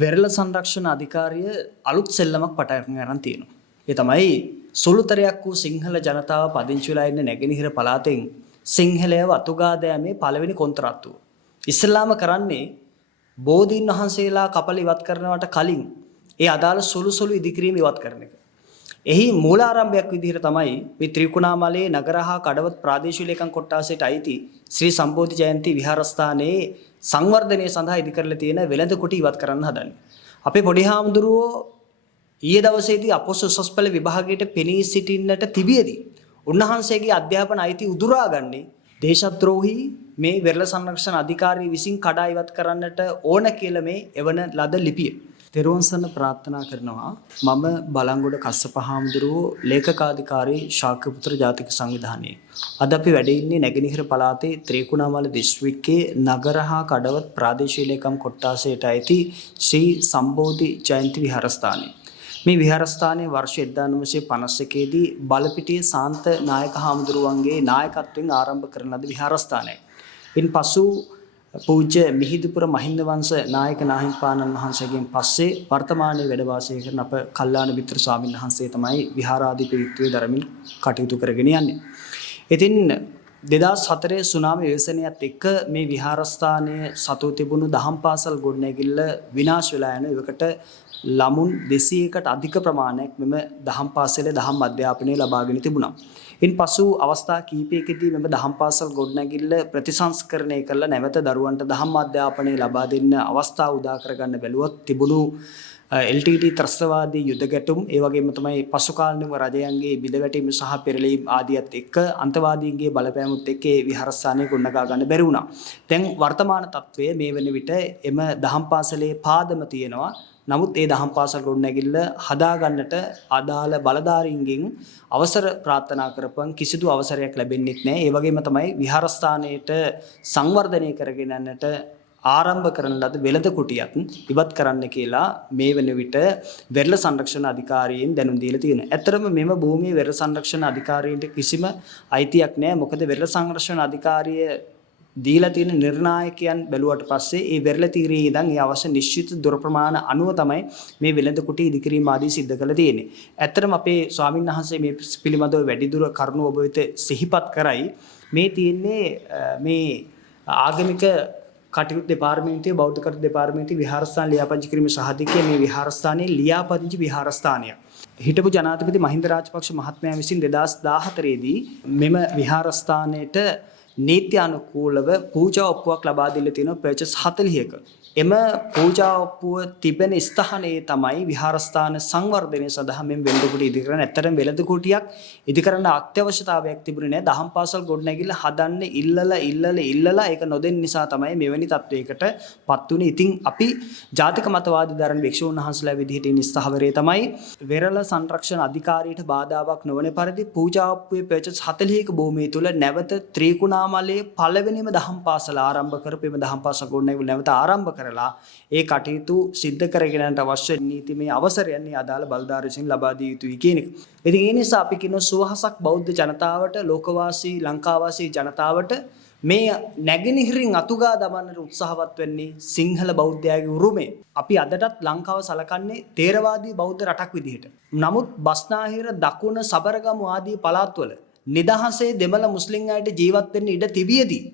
වෙරළ සංරක්ෂණ අධිකාරිය අලුත් සෙල්ලමක් පටන් ගන්න තියෙනවා. ඒ තමයි සුළුතරයක් වූ සිංහල ජනතාව පදිංචි වෙලා ඉන්න නැගෙනහිර පළාතෙන් සිංහලයව අතුගා දෑමේ පළවෙනි කොන්ත්‍රාත්තුව. ඉස්ලාම කරන්නේ බෝධීන් වහන්සේලා කපල ඉවත් කරනවට කලින් ඒ අදාළ සුළු ඉදිකිරීම ඉවත් කරන එක. එහි මූලාරම්භයක් විදිහට තමයි මේ ත්‍රිකුණාමලයේ නගර හා කඩවත ප්‍රාදේශීය ලේකම් කොට්ටාසයට අයිති ශ්‍රී සම්බෝධි ජයන්ති විහාරස්ථානයේ සංවර්ධනය සඳහා ඉදි කරලා තියෙන වෙළඳ කුටි ඉවත් කරන්න හදන්නේ. අපේ පොඩි හාමුදුරුවෝ ඊයේ දවසේදී අපොස් උසස් පෙළ විභාගයට පෙනී සිටින්නට තිබියදී උන්වහන්සේගේ අධ්‍යාපන අයිති උදුරාගන්නේ දේශද්‍රෝහී මේ වෙරළ සංරක්ෂණ අධිකාරිය විසින් කඩා ඉවත් කරන්නට ඕන කියලා මේ එවන ලද ලිපිය. තෙරුවන් සරණ ප්‍රාර්ථනා කරනවා. මම බලංගොඩ කස්සප හාමුදුරුවෝ ලේකකාධිකාරී ශාක්‍යපුත්‍ර ජාතික සංවිධානයේ. අද අපි වැඩ ඉන්නේ නැගෙනහිර පළාතේ ත්‍රිකුණාමල දිස්ත්‍රික්කයේ නගර හා කඩවත ප්‍රාදේශීය ලේකම් කොට්ටාසයට අයිති ශ්‍රී සම්බෝධි ජයන්ති විහාරස්ථානයේ. මේ විහාරස්ථානයේ වර්ෂ 1951 දී බලපිටියේ සාන්ත නායක හාමුදුරුවන්ගේ නායකත්වයෙන් ආරම්භ කරන ලද විහාරස්ථානයයි. ඉන්පසු පූජ්‍ය මිහිඳුපුර මහින්ද වංශ නායක නාහිමිපාණන් වහන්සේගෙන් පස්සේ වර්තමානයේ වැඩ වාසය කරන අප කල්යාණ මිත්‍ර ස්වාමීන් වහන්සේ තමයි විහාරාධිපතිත්වයේ දරමින් කටයුතු කරගෙන යන්නේ. ඉතින් 2004 සුනාමි ව්‍යසනයත් එක්ක මේ විහාරස්ථානයේ සතු තිබුණු දහම් පාසල් ගොඩනැගිල්ල විනාශ වෙලා යන එවකට ළමුන් 200කට අධික ප්‍රමාණයක් මෙම දහම් පාසලේ දහම් අධ්‍යාපනය ලබාගෙන තිබුණා. ඉන්පසු අවස්ථා කිහිපයකදී මෙම දහම් පාසල් ගොඩනැගිල්ල ප්‍රතිසංස්කරණය කරලා නැවත දරුවන්ට දහම් අධ්‍යාපනය ලබා දෙන්න අවස්ථාව උදා කරගන්න බැලුවොත් තිබුණු LTT ත්‍රස්තවාදී යුද ගැටුම් ඒ වගේම තමයි පසු කාලිනව රජයන්ගේ බිඳවැටීම සහ පෙරළීම් ආදියත් එක්ක අන්තවාදීන්ගේ බලපෑමුත් එක්ක ඒ විහාරස්ථානය ගොඩනගා ගන්න බැරි වුණා. දැන් වර්තමාන තත්වයේ මේ වෙන විට එම දහම් පාසලේ පාදම තියෙනවා. නමුත් ඒ දහම් පාසල් ගොඩනැගිල්ල හදා ගන්නට අදාළ බලධාරීන්ගෙන් අවසර ප්‍රාර්ථනා කරපන් කිසිදු අවසරයක් ලැබෙන්නේ නැහැ. ඒ වගේම තමයි විහාරස්ථානයේට සංවර්ධනය කරගෙන යන්නට ආරම්භ කරන ලද වෙළඳ කුටියත් ඉවත් කරන්න කියලා මේ වෙන විට වෙරළ සංරක්ෂණ අධිකාරියෙන් දැනුම් දීලා තියෙනවා. ඇත්තරම මෙම භූමියේ වෙරළ සංරක්ෂණ අධිකාරියට කිසිම අයිතියක් නැහැ. මොකද වෙරළ සංරක්ෂණ අධිකාරිය දීලා තියෙන නිර්ණායකයන් බැලුවට පස්සේ ඒ වෙරළ තීරයේ ඉඳන් ඒ අවශ්‍ය නිශ්චිත දුර ප්‍රමාණ අනුව තමයි මේ වෙළඳ කුටි ඉදිකිරීම ආදී සිද්ධ කරලා තියෙන්නේ. ඇත්තටම අපේ ස්වාමීන් වහන්සේ මේ පිළිබඳව වැඩිදුර කරුණු ඔබ වෙත සිහිපත් කරයි. මේ තියෙන්නේ මේ ආගමික කටයුතු දෙපාර්තමේන්තුවේ බෞද්ධ කටයුතු දෙපාර්තමේන්තුවේ විහාරස්ථාන ලියාපදිංචි කිරීමේ සහතිකය මේ විහාරස්ථානයේ ලියාපදිංචි විහාරස්ථානය. හිටපු ජනාධිපති මහින්ද රාජපක්ෂ මහත්මයා විසින් 2014 දී මෙම විහාරස්ථානයේට නීත්‍යානුකූලව පූජා ඔප්පුවක් ලබා දීලා තියෙනවා පර්චස් 40ක. එම පූජා ඔප්පුව තිබෙන ස්ථානයේ තමයි විහාරස්ථාන සංවර්ධනය සඳහා මෙම් වෙළඳ කුටි ඉදි කරන. ඇත්තටම වෙළඳ කුටියක් ඉදි කරන්න අත්‍යවශ්‍යතාවයක් තිබුණේ නැහැ. දහම් පාසල් ගොඩනැගිල්ල හදන්න ඉල්ලලා ඒක නොදෙන්න නිසා තමයි මෙවැනි තත්වයකට පත් වුනේ. ඉතින් අපි ජාතික මතවාදී දරන භික්ෂුන් වහන්සේලා විදිහට ඉන්න ස්ථාවරයේ තමයි වෙරළ සංරක්ෂණ අධිකාරියට බාධාවක් නොවන පරිදි පූජා ඔප්පුවේ පර්චස් 40ක භූමිය තුල නැවත ත්‍රිකුණාමලයේ පළවෙනිම දහම් පාසල ආරම්භ කරපු මේ දහම් පාසල් ගොඩනැගිල්ල නැවත ආරම්භ කරලා ඒ කටයුතු සිද්ධ කරගෙනට අවශ්‍ය නීතිමය අවසරයන් අදාළ බලධාරීන් ලබා දිය යුතුයි කියන එක. ඉතින් ඒ නිසා අපි කියන සුවහසක් බෞද්ධ ජනතාවට ලෝකවාසී ලංකාවාසී ජනතාවට මේ නැගෙනහිරින් අතුගා දමන්නට උත්සාහවත් වෙන්නේ සිංහල බෞද්ධයාගේ උරුමය. අපි අදටත් ලංකාව සලකන්නේ තේරවාදී බෞද්ධ රටක් විදිහට. නමුත් බස්නාහිර දකුණ සබරගමු ආදී පළාත්වල නිදහසේ දෙමළ මුස්ලිම් අයට ජීවත් වෙන්න ඉඩ තිබියදී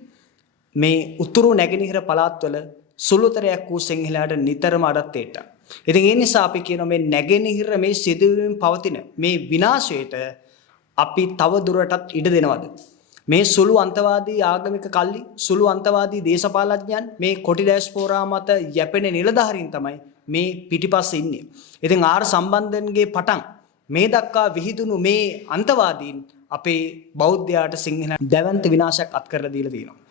මේ උතුරු නැගෙනහිර පළාත්වල සුළුතරයක් වූ සිංහලයාට නිතරම අඩත්. ඉතින් ඒ නිසා අපි කියනවා මේ නැගෙනහිර මේ සිදුවීම් පවතින මේ විනාශයට අපි තව දුරටත් ඉඩ දෙනවද? මේ සුළු අන්තවාදී ආගමික කල්ලි සුළු අන්තවාදී දේශපාලඥයන් මේ කොටි ඩයස්පෝරා මත යැපෙන නිලධාරීන් තමයි මේ පිටිපස්සේ ඉන්නේ. ඉතින් ආර් සම්බන්ධන්ගේ පටන් මේ දක්වා විහිදුණු මේ අන්තවාදීන් අපේ බෞද්ධයාට සිංහල දැවැන්ත විනාශයක් අත් කරලා දීලා තියෙනවා.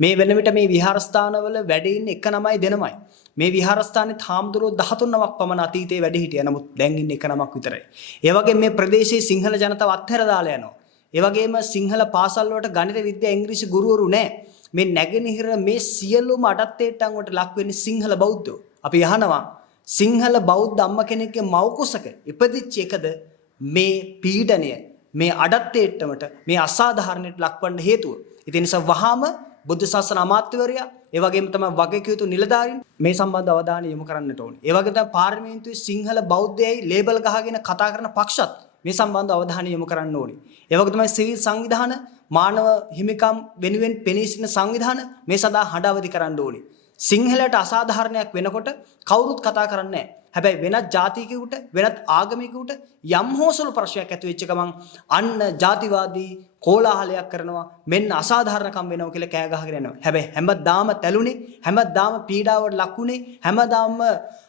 මේ වෙන විට මේ විහාරස්ථානවල වැඩ ඉන්නේ එක නමයි දෙනමයි. මේ විහාරස්ථානයේ හාමුදුරුවෝ 13ක් පමණ අතීතයේ වැඩ හිටියා. නමුත් දැන් ඉන්නේ එක නමක් විතරයි. ඒ වගේම මේ ප්‍රදේශයේ සිංහල ජනතාව අත්හැර දාලා යනවා. ඒ වගේම සිංහල පාසල් වලට ගණිත විද්‍යා ඉංග්‍රීසි ගුරුවරු නැහැ. මේ නැගෙනහිර මේ සියලුම අඩත්තේට්ටන් වලට ලක් වෙන්නේ සිංහල බෞද්ධයෝ. අපි අහනවා සිංහල බෞද්ධ අම්ම කෙනෙක්ගේ මව් කුසක ඉපදිච්ච එකද මේ පීඩනය මේ අඩත්තේට්ටමට මේ අසාධාරණයට ලක්වන්න හේතුව. ඉතින් නිසා වහාම බුද්ධ ශාසන අමාත්‍යවරයා ඒ වගේම තමයි වගකීම් යුතු නිලධාරීන් මේ සම්බන්ධ අවධානය යොමු කරන්නට ඕනේ. ඒ වගේම තමයි පාර්ලිමේන්තුවේ සිංහල බෞද්ධයයි ලේබල් ගහගෙන කතා කරන පක්ෂත් මේ සම්බන්ධ අවධානය යොමු කරන්න ඕනේ. ඒ වගේ තමයි සිවිල් සංවිධාන මානව හිමිකම් වෙනුවෙන් පෙනී සිටින සංවිධාන මේ සඳහා හඬ අවදි කරන්න ඕනේ. සිංහලයට අසාධාරණයක් වෙනකොට කවුරුත් කතා කරන්නේ නැහැ. හැබැයි වෙනත් ජාතිකයෙකුට වෙනත් ආගමිකයෙකුට යම් හෝසලු ප්‍රශ්නයක් ඇති වෙච්ච ගමන් අන්න ජාතිවාදී කෝලාහලයක් කරනවා මෙන්න අසාධාරණකම් වෙනවා කියලා කෑ ගහගෙන යනවා. හැබැයි හැමදාම තැළුනේ හැමදාම පීඩාවට ලකුනේ හැමදාම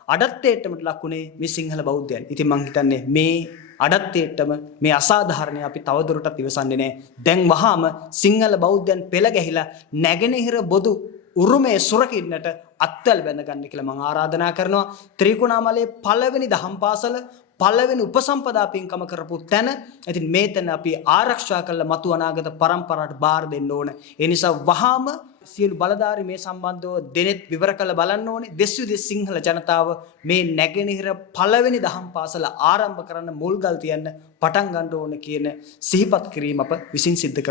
අඩත්තේට්ටමට ලකුනේ මේ සිංහල බෞද්ධයන්. ඉතින් මං හිතන්නේ මේ අඩත්තේට්ටම මේ අසාධාරණය අපි තවදුරටත් ඉවසන්නේ නැහැ. දැන් වහාම සිංහල බෞද්ධයන් පෙළ ගැහිලා නැගෙනහිර බොදු උරුමයේ සුරකින්නට අත්වැල් බැඳ ගන්න කියලා මම ආරාධනා කරනවා. ත්‍රිකුණාමලයේ පළවෙනි දහම් පාසල පළවෙනි උපසම්පදා පින්කම කරපු තැන. ඉතින් මේ තැන අපි ආරක්ෂා කරලා මතු අනාගත පරම්පරාවට බාර දෙන්න ඕන. ඒ නිසා වහාම සියලු බලධාරී මේ සම්බන්ධව දෙනෙත් විවර කළ බලන්න ඕනේ. දෙස් විදෙස් සිංහල ජනතාව මේ නැගෙනහිර පළවෙනි දහම් පාසල ආරම්භ කරන්න මුල්ගල් තියන්න පටන් ගන්න ඕන කියන සිහිපත් කිරීම අප විසින් සිද්ධ